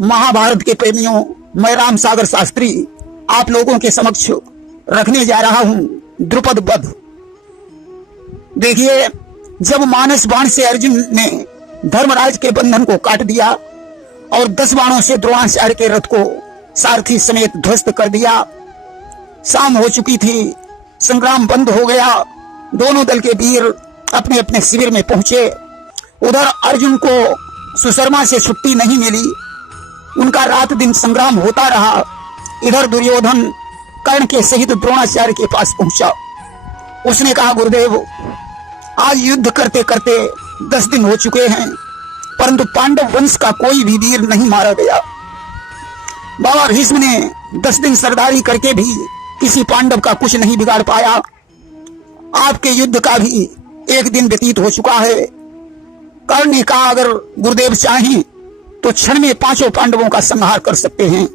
महाभारत के प्रेमियों, मैं राम सागर शास्त्री आप लोगों के समक्ष रखने जा रहा हूं द्रुपद वध। देखिए, जब मानस बाण से अर्जुन ने धर्मराज के बंधन को काट दिया और 10 बाणों से द्रोणाचार्य के रथ को सारथी समेत ध्वस्त कर दिया, शाम हो चुकी थी, संग्राम बंद हो गया, दोनों दल के वीर अपने अपने शिविर में पहुंचे। उधर अर्जुन को सुशर्मा से छुट्टी नहीं मिली, उनका रात दिन संग्राम होता रहा। इधर दुर्योधन कर्ण के सहित द्रोणाचार्य के पास पहुंचा। उसने कहा, गुरुदेव, आज युद्ध करते करते 10 दिन हो चुके हैं, परंतु पांडव वंश का कोई भी वीर नहीं मारा गया। बाबा भीष्म ने 10 दिन सरदारी करके भी किसी पांडव का कुछ नहीं बिगाड़ पाया। आपके युद्ध का भी 1 दिन व्यतीत हो चुका है। कर्ण ने कहा, अगर गुरुदेव चाहें तो क्षण में 5 पांडवों का संहार कर सकते हैं,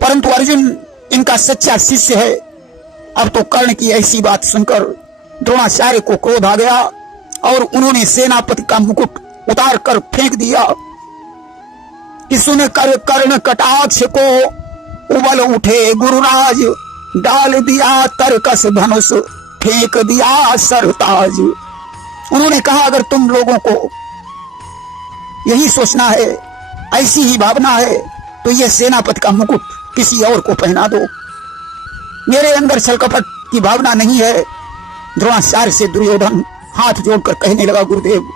परंतु अर्जुन इनका सच्चा शिष्य है। अब तो कर्ण की ऐसी बात सुनकर द्रोणाचार्य को क्रोध आ गया और उन्होंने सेनापति का मुकुट उतार कर फेंक दिया कि सुन कर कर्ण कटाक्ष को उबल उठे गुरुराज, डाल दिया तरकस धनुष, फेंक दिया सरताज। उन्होंने कहा, अगर तुम लोगों को यही सोचना है, ऐसी ही भावना है, तो यह सेनापति का मुकुट किसी और को पहना दो। मेरे अंदर छल कपट की भावना नहीं है। द्रोणाचार्य से दुर्योधन हाथ जोड़कर कहने लगा, गुरुदेव,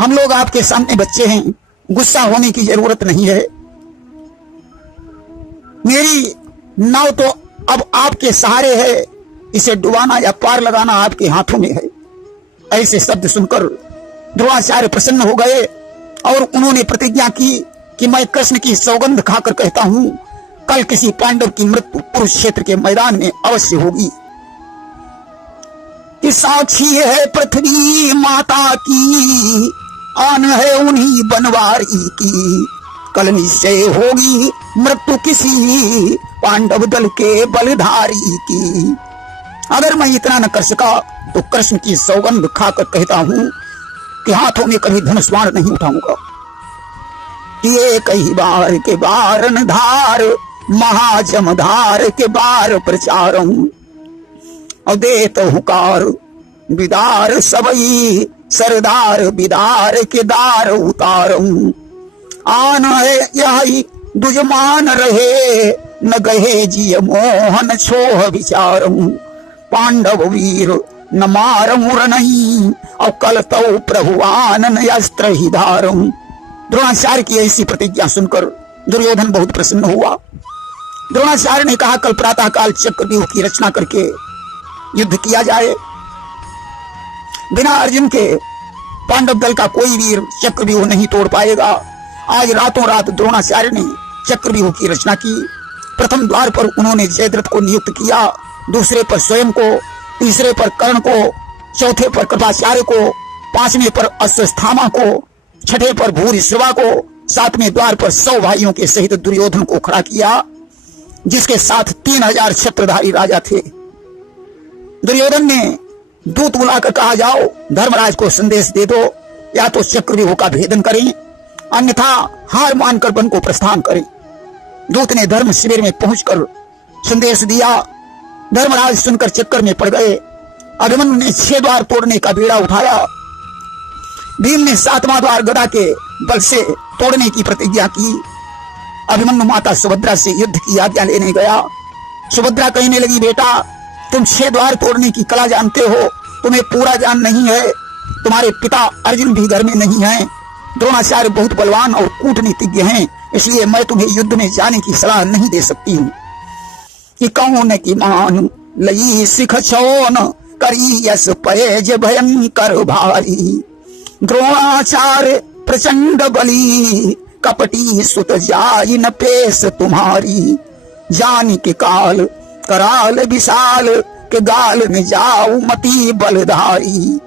हम लोग आपके सामने बच्चे हैं, गुस्सा होने की जरूरत नहीं है। मेरी नाव तो अब आपके सहारे है, इसे डुबाना या पार लगाना आपके हाथों में है। ऐसे शब्द सुनकर द्रोणाचार्य प्रसन्न हो गए और उन्होंने प्रतिज्ञा की कि मैं कृष्ण की सौगंध खाकर कहता हूं, कल किसी पांडव की मृत्यु कुरुक्षेत्र के मैदान में अवश्य होगी। कि साक्षी है पृथ्वी माता की, आन है उन्हीं बनवारी की, कल निश्चय होगी मृत्यु किसी पांडव दल के बलधारी की। अगर मैं इतना न कर सका तो कृष्ण की सौगंध खाकर कहता हूं कि हाथों में कभी धनुष बाण नहीं उठाऊंगा। ये कई बार के बारन धार, महाजमधार के बार प्रचारम, और देत हुकार बिदार सबई, सरदार बिदार के दार उतारम। आन है यही दुजमान रहे, न गहे जिय मोहन छोह विचारम। पांडव वीर न मार मुर नहीं, और कल तो प्रभुआन अस्त्र ही धारम। द्रोणाचार्य की ऐसी प्रतिज्ञा सुनकर दुर्योधन बहुत प्रसन्न हुआ। द्रोणाचार्य ने कहा, कल प्रातः काल चक्रव्यूह की रचना करके युद्ध किया जाए। बिना अर्जुन के पांडव दल का कोई वीर चक्रव्यूह नहीं तोड़ पाएगा। आज रातों रात द्रोणाचार्य ने चक्रव्यूह की रचना की। प्रथम द्वार पर उन्होंने जयद्रथ को नियुक्त किया, दूसरे पर स्वयं को, तीसरे पर कर्ण को, चौथे पर कृपाचार्य को, 5वें पर अश्वस्थामा को, 6ठे पर भूरिश्रवा को, 7वें द्वार पर 100 भाइयों के सहित दुर्योधन को खड़ा किया, जिसके साथ 3000 छत्रधारी राजा थे। दुर्योधन ने दूत बुलाकर कहा, जाओ धर्मराज को संदेश दे दो, या तो चक्रव्यूह का भेदन करें, अन्यथा हार मानकर वन को प्रस्थान करें। दूत ने धर्म शिविर में पहुंचकर संदेश दिया। धर्मराज सुनकर चक्कर में पड़ गए। अभिमन्यु ने 6 द्वार तोड़ने का बीड़ा उठाया। भीम ने 7वां द्वार गदा के बल से तोड़ने की प्रतिज्ञा की। अभिमन्यु माता सुभद्रा से युद्ध की आज्ञा लेने गया। सुभद्रा कहने लगी, बेटा, तुम 6 द्वार तोड़ने की कला जानते हो, तुम्हें पूरा ज्ञान नहीं है। तुम्हारे पिता अर्जुन भी घर में नहीं है। द्रोणाचार्य बहुत बलवान और कूटनीतिज्ञ हैं, इसलिए मैं तुम्हें युद्ध में जाने की सलाह नहीं दे सकती हूँ। कि कौन की मान लई सिख छौन, करी यस पैज भयंकर भारी। द्रोणाचार्य प्रचंड बली, कपटी सुत जाई न पेश तुम्हारी। जानी के काल कराल विशाल, के गाल में जाऊ मती बलधारी।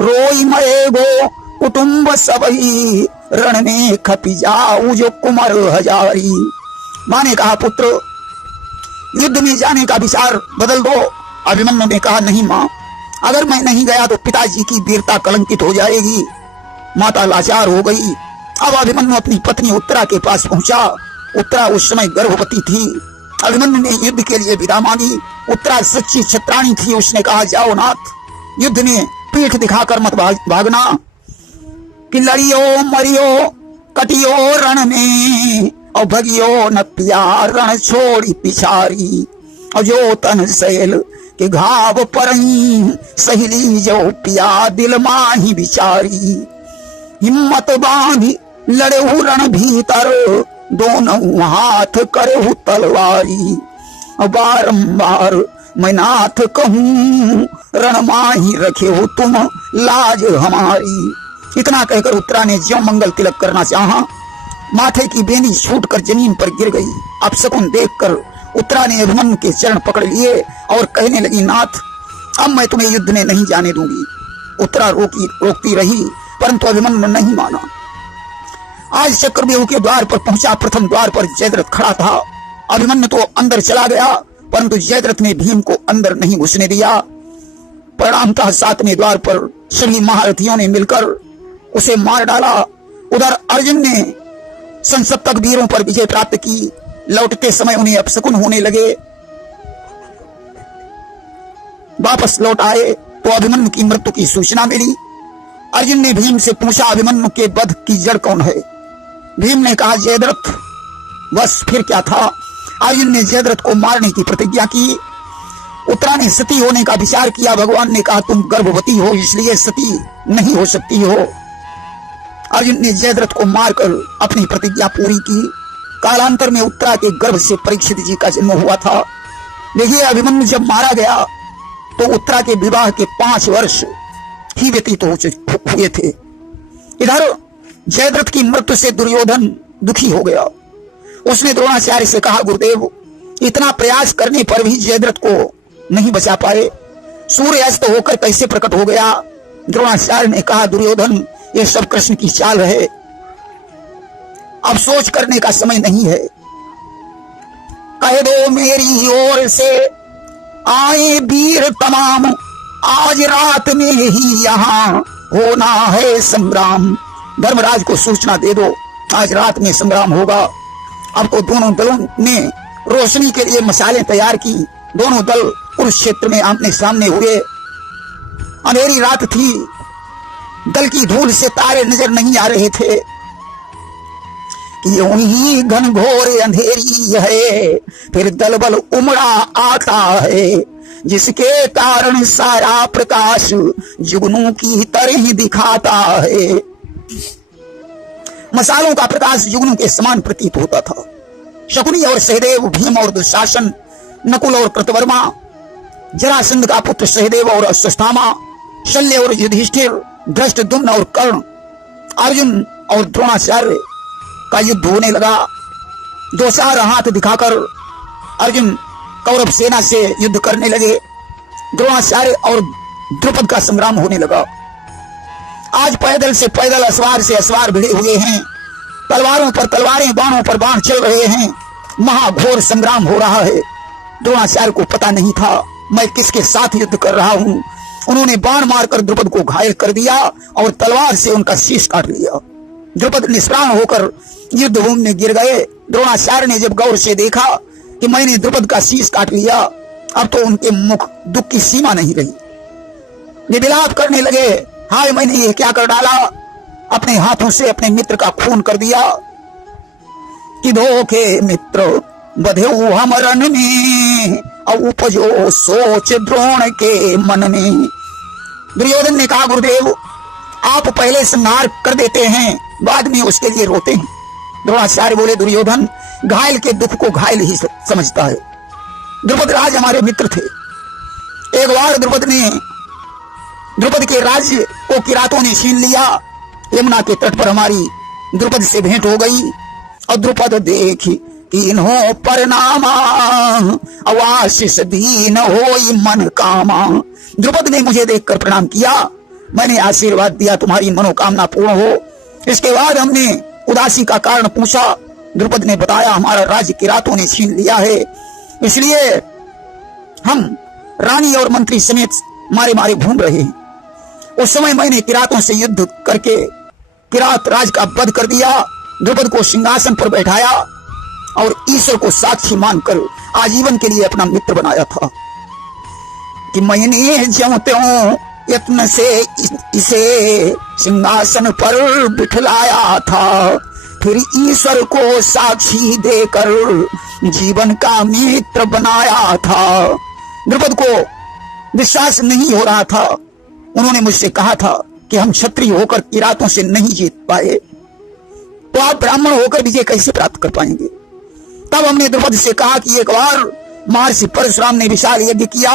रोई मरे गो कुटुंब सबही, रण में खपी जाऊ जो कुमर हजारी। माँ ने कहा, पुत्र, युद्ध में जाने का विचार बदल दो। अभिमन्यु ने कहा, नहीं माँ, अगर मैं नहीं गया तो पिताजी की वीरता कलंकित हो जाएगी। माता लाचार हो गई। अब अभिमन्यु अपनी पत्नी उत्तरा के पास पहुंचा। उत्तरा उस समय गर्भवती थी। अभिमन्यु ने युद्ध के लिए विदा मांगी। उत्तरा सच्ची क्षत्राणी थी। उसने कहा, जाओ नाथ, युद्ध में पीठ दिखाकर मत भागना, कि लड़ियो मरियो कटियो रण में, और भगियो न प्यार रण छोड़ी पिछारी, और जो तन सैल के घाव परई, सहेली जो पिया दिल माही बिचारी, हिम्मत बांधी लड़ेहु रण भीतर, दोनों हाथ करेहु तलवारी, बारंबार मैं नाथ कहूँ, रण माही रखे हो तुम लाज हमारी। इतना कहकर उत्तरा ने ज्यों मंगल तिलक करना चाहा, माथे की बेनी छूटकर जमीन पर गिर गई। अपशकुन देखकर उत्तरा ने अभिमन्यु के चरण पकड़ लिए और कहने लगी, नाथ, अब मैं तुम्हें युद्ध में नहीं जाने दूंगी। उत्तरा रोकती रही, परंतु अभिमन्यु नहीं माना। आज चक्रव्यूह के द्वार पर पहुंचा। प्रथम द्वार पर जयद्रथ खड़ा था। अभिमन्यु तो अंदर चला गया, परंतु जयद्रथ ने भीम को अंदर नहीं घुसने दिया। परिणामतः सातवें द्वार पर सभी महारथियों ने मिलकर उसे मार डाला। उधर अर्जुन ने संसप्तक वीरों पर विजय प्राप्त की। लौटते समय उन्हें अपशकुन होने लगे। वापस लौट आए तो अभिमन्यु की मृत्यु की सूचना मिली। अर्जुन ने भीम से पूछा, अभिमन्यु के वध की जड़ कौन है? भीम ने कहा, जयद्रथ। बस फिर क्या था? अर्जुन ने जयद्रथ को मारने की प्रतिज्ञा की। उत्तरा ने सती होने का विचार किया। भगवान ने कहा, तुम गर्भवती हो, इसलिए सती नहीं हो सकती हो। अर्जुन ने जयद्रथ को मारकर अपनी प्रतिज्ञा पूरी की। कालांतर में उत्तरा के गर्भ से परीक्षित जी का जन्म हुआ था। देखिए, अभिमन्यु जब मारा गया तो उत्तरा के विवाह के 5 वर्ष ही व्यतीत हुए थे। इधर जयद्रथ की मृत्यु से दुर्योधन दुखी हो गया। उसने द्रोणाचार्य से कहा, गुरुदेव, इतना प्रयास करने पर भी जयद्रथ को नहीं बचा पाए, सूर्य अस्त होकर कैसे प्रकट हो गया? द्रोणाचार्य ने कहा, दुर्योधन, ये सब कृष्ण की चाल है, अब सोच करने का समय नहीं है। कह दो मेरी ओर से आए वीर तमाम, आज रात में ही यहाँ होना है संग्राम। धर्मराज को सूचना दे दो, आज रात में संग्राम होगा। अब तो दोनों दलों ने रोशनी के लिए मसालें तैयार की। दोनों दल कुरुक्षेत्र में आमने सामने हुए। अंधेरी रात थी, दल की धूल से तारे नजर नहीं आ रहे थे। यूं ही घनघोर अंधेरी है, फिर दल बल उमड़ा आता है, जिसके कारण सारा प्रकाश जुगनू की तरह ही दिखाता है। मसालों का प्रकाश जुगनू के समान प्रतीत होता था। शकुनी और सहदेव, भीम और दुशासन, नकुल और कृतवर्मा, जरासंध का पुत्र सहदेव और अश्वत्थामा, शल्य और युधिष्ठिर, धृष्टद्युम्न और कर्ण, अर्जुन और द्रोणाचार्य का युद्ध होने लगा। 2-4 हाथ दिखाकर अर्जुन कौरव सेना से युद्ध करने लगे। द्रोणाचार्य और द्रुपद का संग्राम होने लगा। आज पैदल से पैदल, असवार से असवार भिड़े हुए हैं। तलवारों पर तलवारें, बाणों पर बाण चल रहे हैं। महाघोर संग्राम हो रहा है। द्रोणाचार्य को पता नहीं था मैं किसके साथ युद्ध कर रहा हूं। उन्होंने बाण मारकर द्रुपद को घायल कर दिया और तलवार से उनका शीश काट लिया। द्रुपद निष्प्राण होकर युद्ध भूमि में गिर गए। द्रोणाचार्य ने जब गौर से देखा कि मैंने द्रुपद का शीश काट लिया, अब तो उनके मुख दुख की सीमा नहीं रही। वे विलाप करने लगे, हाय मैंने ये क्या कर डाला, अपने हाथों से अपने मित्र का खून कर दिया। कि धोखे मित्र बधेऊ हम रण में, और उपजो सोच द्रोण के मन में। दुर्योधन ने कहा, गुरुदेव, आप पहले संहार कर देते हैं, बाद में उसके लिए रोते हैं। द्रोणाचार्य बोले, दुर्योधन घायल के दुख को घायल ही समझता है। द्रुपद राज हमारे मित्र थे। एक बार द्रुपद के राज्य को किरातों ने छीन लिया। यमुना के तट पर हमारी द्रुपद से भेंट हो गई। और द्रुपद देखी तीनों परिणामा, अवाशिष दीन होई मन कामा। द्रुपद ने मुझे देखकर प्रणाम किया। मैंने आशीर्वाद दिया, तुम्हारी मनोकामना पूर्ण हो। इसके बाद हमने उदासी का कारण पूछा। द्रुपद ने बताया, हमारा राज्य किरातों ने छीन लिया है, इसलिए हम रानी और मंत्री समेत मारे मारे घूम रहे हैं। उस समय मैंने किरातों से युद्ध करके किरात राज का वध कर दिया, द्रुपद को सिंहासन पर बैठाया और ईश्वर को साक्षी मानकर आजीवन के लिए अपना मित्र बनाया था कि मैंने ज्यों त्यों यत्न से इसे सिंहासन पर बिठलाया था, फिर ईश्वर को साक्षी देकर जीवन का मित्र बनाया था। द्रुपद को विश्वास नहीं हो रहा था। उन्होंने मुझसे कहा था कि हम क्षत्रिय होकर किरातों से नहीं जीत पाए, तो आप ब्राह्मण होकर विजय कैसे प्राप्त कर पाएंगे। तब हमने द्रुपद से कहा कि एक बार महर्षि परशुराम ने विशाल यज्ञ किया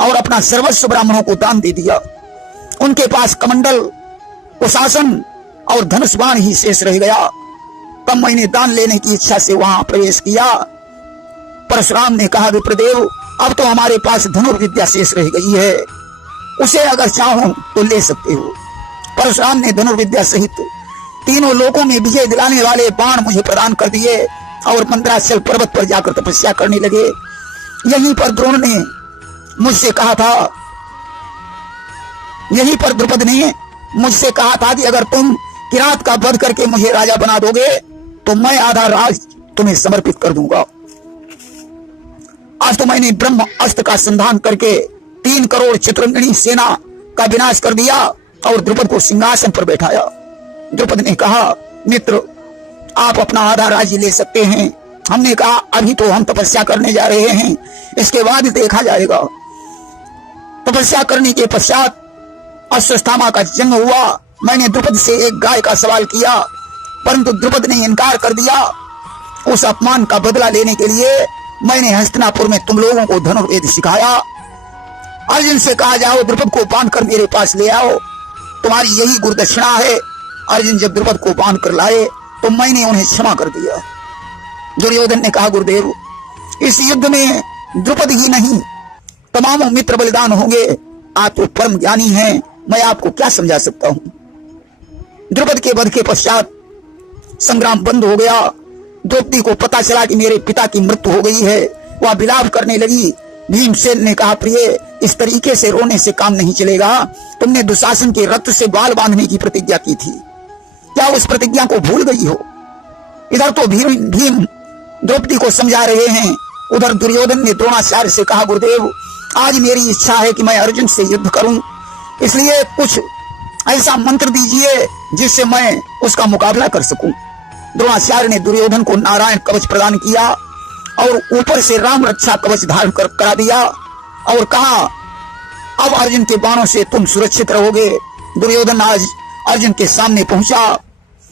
और अपना सर्वस्व ब्राह्मणों को दान दे दिया। उनके पास कमंडल, कुशासन और धनुष बाण ही शेष रह गया। तब मैंने दान लेने की इच्छा से वहां प्रवेश किया। परशुराम ने कहा, विप्रदेव, अब तो हमारे पास धनुर्विद्या शेष रह गई है, उसे अगर चाहो तो ले सकते हो। परशुराम ने धनुर्विद्या सहित तीनों लोकों में विजय दिलाने वाले बाण मुझे प्रदान कर दिए और मंदराचल पर्वत पर जाकर तपस्या करने लगे। यहीं पर द्रोण ने मुझसे कहा था, यहीं पर द्रुपद ने मुझसे कहा था कि अगर तुम किरात का वध करके मुझे राजा बना दोगे तो मैं आधा राज तुम्हें समर्पित कर दूंगा। आज तो मैंने ब्रह्म अस्त्र का संधान करके 3 करोड़ चित्रंगणी सेना का विनाश कर दिया और द्रुपद को सिंहासन पर बैठाया। द्रुपद ने कहा, मित्र, आप अपना आधा राज्य ले सकते हैं। हमने कहा, अभी तो हम तपस्या करने जा रहे हैं, इसके बाद देखा जाएगा। तपस्या करने के पश्चात अश्वत्थामा का जन्म हुआ। मैंने द्रुपद से एक गाय का सवाल किया, परंतु द्रुपद ने इनकार कर दिया। उस अपमान का बदला लेने के लिए मैंने हस्तिनापुर में तुम लोगों को धनुर्वेद सिखाया। अर्जुन से कहा, जाओ द्रुपद को बांधकर मेरे पास ले आओ, तुम्हारी यही गुरुदक्षिणा है। अर्जुन जब द्रुपद को बांध कर लाए तो मैंने उन्हें क्षमा कर दिया। दुर्योधन ने कहा, गुरुदेव, इस युद्ध में द्रुपद ही नहीं तमाम मित्र बलिदान होंगे। आप तो परम ज्ञानी हैं, मैं आपको क्या समझा सकता हूं। द्रुपद के वध के पश्चात संग्राम बंद हो गया। द्रौपदी को पता चला कि मेरे पिता की मृत्यु हो गई है। वह विलाप करने लगी। भीमसेन ने कहा, प्रिय, इस तरीके से रोने से काम नहीं चलेगा। तुमने दुशासन के रक्त से बाल बांधने की प्रतिज्ञा की थी, क्या उस प्रतिज्ञा को भूल गई हो। इधर तो भीम द्रौपदी को समझा रहे हैं, उधर दुर्योधन ने द्रोणाचार्य से कहा, गुरुदेव, आज मेरी इच्छा है कि मैं अर्जुन से युद्ध करूं, इसलिए कुछ ऐसा मंत्र दीजिए जिससे मैं उसका मुकाबला कर सकूं। द्रोणाचार्य ने दुर्योधन को नारायण कवच प्रदान किया और ऊपर से राम रक्षा कवच धारण करा दिया और कहा, अब अर्जुन के बाणों से तुम सुरक्षित रहोगे। दुर्योधन आज अर्जुन के सामने पहुंचा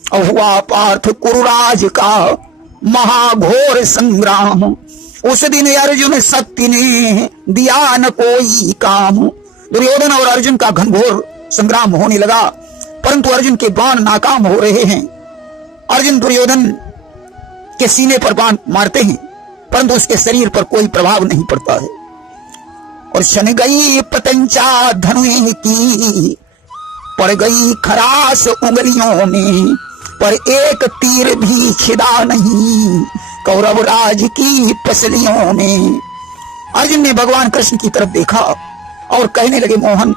और हुआ पार्थ कुरुराज का महाघोर संग्राम। उस दिन अर्जुन शक्ति ने दिया न कोई काम। दुर्योधन और अर्जुन का घनघोर संग्राम होने लगा, परंतु अर्जुन के बाण नाकाम हो रहे हैं। अर्जुन दुर्योधन के सीने पर बाण मारते हैं, परंतु उसके शरीर पर कोई प्रभाव नहीं पड़ता है। और शन गई पतंचा धनुष की, पड़ गई खरास उंगलियों में, पर एक तीर भी छिदा नहीं कौरव राज की पसलियों में। अर्जुन ने भगवान कृष्ण की तरफ देखा और कहने लगे, मोहन,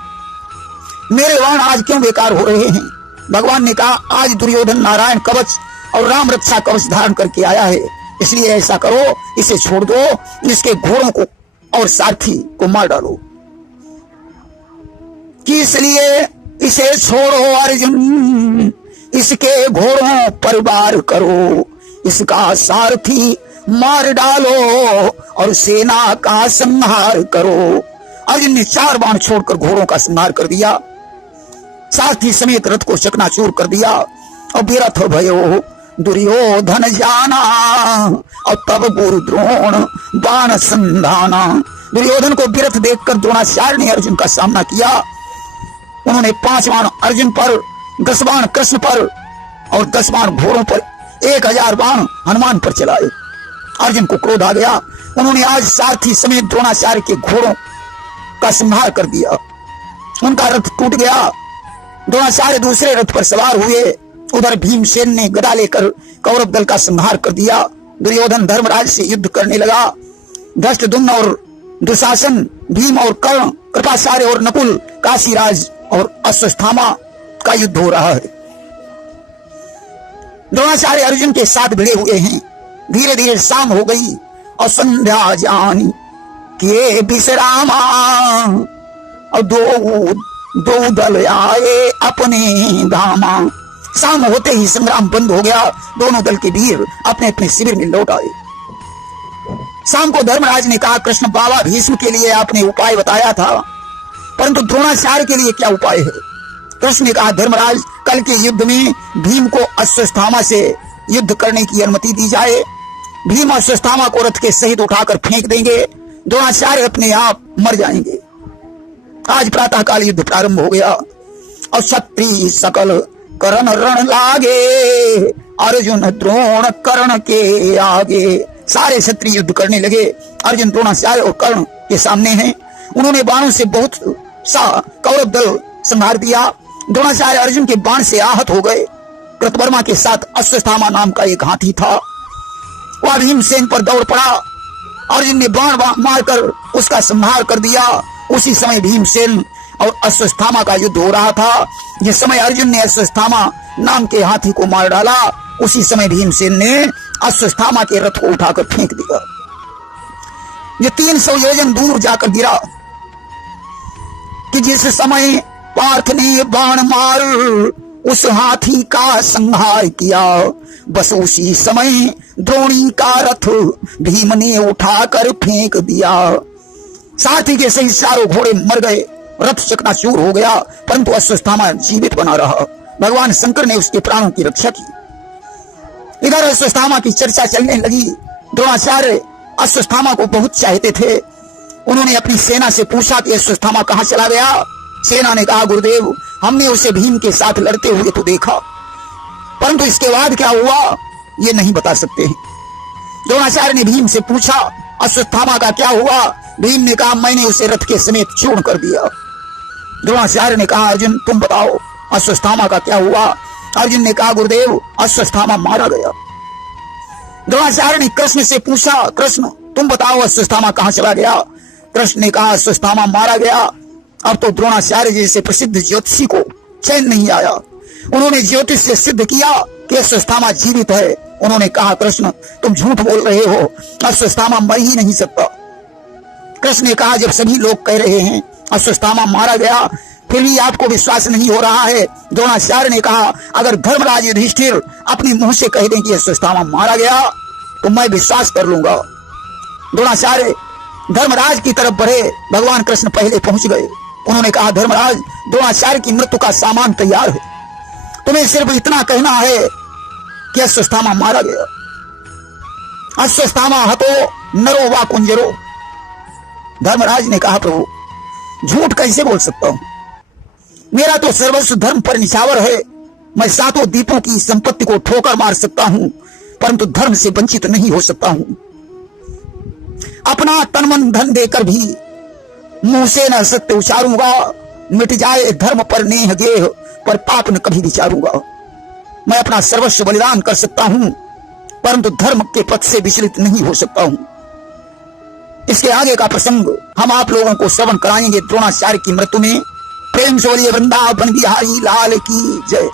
मेरे बाण आज क्यों बेकार हो रहे हैं। भगवान ने कहा, आज दुर्योधन नारायण कवच और राम रक्षा कवच धारण करके आया है, इसलिए ऐसा करो, इसे छोड़ दो, इसके घोड़ों को और सारथी को मार डालो। कि इसलिए इसे छोड़ो अर्जुन, इसके घोड़ों पर वार करो, इसका सारथी मार डालो और सेना का संहार करो। अर्जुन ने 4 बाण छोड़कर घोड़ों का संहार कर दिया, सारथी समेत रथ को चकनाचूर कर दिया और विरथ भयो दुर्योधन जाना और तब गुरु द्रोण बाण संधाना। दुर्योधन को विरथ देखकर द्रोणाचार्य ने अर्जुन का सामना किया। उन्होंने 5 बाण अर्जुन पर, 10 बाण कृष्ण पर और 10 बाण घोड़ों पर, 1000 बाण हनुमान पर चलाए। अर्जुन को क्रोध आ गया। उन्होंने आज सारथी समेत द्रोणाचार्य के घोड़ों का संहार कर दिया। उनका रथ टूट गया। द्रोणाचार्य दूसरे रथ पर सवार हुए। उधर भीमसेन ने गदा लेकर कौरव दल का संहार कर दिया। दुर्योधन धर्मराज से युद्ध करने लगा। धृष्टद्युम्न और दुशासन, भीम और कर्ण, कृपाचार्य और नकुल, काशीराज और अश्वत्थामा का युद्ध हो रहा है। द्रोणाचार्य अर्जुन के साथ भिड़े हुए हैं। धीरे धीरे शाम हो गई और संध्या जानी किए विश्रामा, और दो दल आए अपने धामा। शाम होते ही संग्राम बंद हो गया। दोनों दल के वीर अपने अपने शिविर में लौट आए। शाम को धर्मराज ने कहा, कृष्ण बाबा भीष्म के लिए आपने उपाय बताया था, परंतु द्रोणाचार्य के लिए क्या उपाय है? कृष्ण ने कहा, धर्मराज कल के युद्ध में भीम को अश्वत्थामा से युद्ध करने की अनुमति दी जाए। भीम अश्वत्थामा को रथ के सहित उठाकर फेंक देंगे, द्रोणाचार्य अपने आप मर जाएंगे। आज प्रातः काल युद्ध प्रारंभ हो गया और क्षत्रिय सकल करण रण लागे, अर्जुन द्रोण कर्ण के आगे। सारे क्षत्रिय युद्ध करने लगे। अर्जुन द्रोणाचार्य और कर्ण के सामने हैं। उन्होंने बाणों से बहुत सा कौरव दल संहार दिया। द्रोणाचार्य अर्जुन के बाण से आहत हो गए। कृतवर्मा के साथ अश्वत्थामा नाम का एक हाथी था, वह भीमसेन पर दौड़ पड़ा। अर्जुन ने बाण मारकर उसका संहार कर दिया। उसी समय भीमसेन और अश्वत्थामा का युद्ध हो रहा था। जिस समय अर्जुन ने अश्वत्थामा नाम के हाथी को मार डाला, उसी समय भीमसेन ने अश्वत्थामा के रथ को उठाकर फेंक दिया। ये 300 योजन दूर जाकर गिरा कि जिस समय पार्थ ने बाण मार उस हाथी का संहार किया, बस उसी समय द्रोणी का रथ भीम ने उठाकर फेंक दिया। साथी के सही चारों घोड़े मर गए, रथ चकनाचूर हो गया, परंतु अश्वत्थामा जीवित बना रहा। भगवान शंकर ने उसके प्राणों की रक्षा की। इधर अश्वत्थामा की चर्चा चलने लगी। द्रोणाचार्य अश्वत्थामा को बहुत चाहते थे। उन्होंने अपनी सेना से पूछा कि अश्वत्थामा कहां चला गया। सेना ने कहा, गुरुदेव हमने उसे भीम के साथ लड़ते हुए तो देखा, परंतु इसके बाद क्या हुआ ये नहीं बता सकते हैं। द्रोणाचार्य ने भीम से पूछा, अश्वत्थामा का क्या हुआ? भीम ने कहा, मैंने उसे रथ के समेत चूर्ण कर दिया। द्रोणाचार्य ने कहा, अर्जुन तुम बताओ अश्वत्थामा का क्या हुआ? अर्जुन ने कहा, गुरुदेव अश्वत्थामा मारा गया। द्रोणाचार्य ने कृष्ण से पूछा, कृष्ण तुम बताओ अश्वत्थामा कहां चला गया? कृष्ण ने कहा, अश्वत्थामा मारा गया। अब तो द्रोणाचार्य जैसे प्रसिद्ध ज्योतिषी को चैन नहीं आया। उन्होंने ज्योतिष से सिद्ध किया कि अश्वत्थामा जीवित है। उन्होंने कहा, कृष्ण तुम झूठ बोल रहे हो, अश्वत्थामा मर ही नहीं सकता। कृष्ण ने कहा, जब सभी लोग कह रहे हैं अश्वत्थामा मारा गया, फिर भी आपको विश्वास नहीं हो रहा है। द्रोणाचार्य ने कहा, अगर धर्मराज युधिष्ठिर अपने मुंह से कह दें कि अश्वत्थामा मारा गया तो मैं विश्वास कर लूंगा। द्रोणाचार्य धर्मराज की तरफ बढ़े। भगवान कृष्ण पहले पहुंच गए। उन्होंने कहा, धर्मराज द्रोणाचार्य की मृत्यु का सामान तैयार है, तुम्हें सिर्फ इतना कहना है कि अश्वत्थामा मारा गया। अश्वत्थामा हतो नरो वा कुंजरो। धर्मराज ने कहा, प्रभु झूठ कैसे बोल सकता हूं? मेरा तो सर्वस्व धर्म पर निछावर है। मैं 7 द्वीपों की संपत्ति को ठोकर मार सकता हूं, परंतु धर्म से वंचित नहीं हो सकता हूं। अपना तन मन धन देकर भी मुंह से न सत्य उचारूंगा। मिट जाए धर्म पर नेह गेह, पर पाप न कभी विचारूंगा। मैं अपना सर्वस्व बलिदान कर सकता हूं, परंतु धर्म के पथ से विचलित नहीं हो सकता हूं। इसके आगे का प्रसंग हम आप लोगों को श्रवण कराएंगे। द्रोणाचार्य की मृत्यु में। प्रेम से बोलिए वृंदावन बिहारी लाल की जय।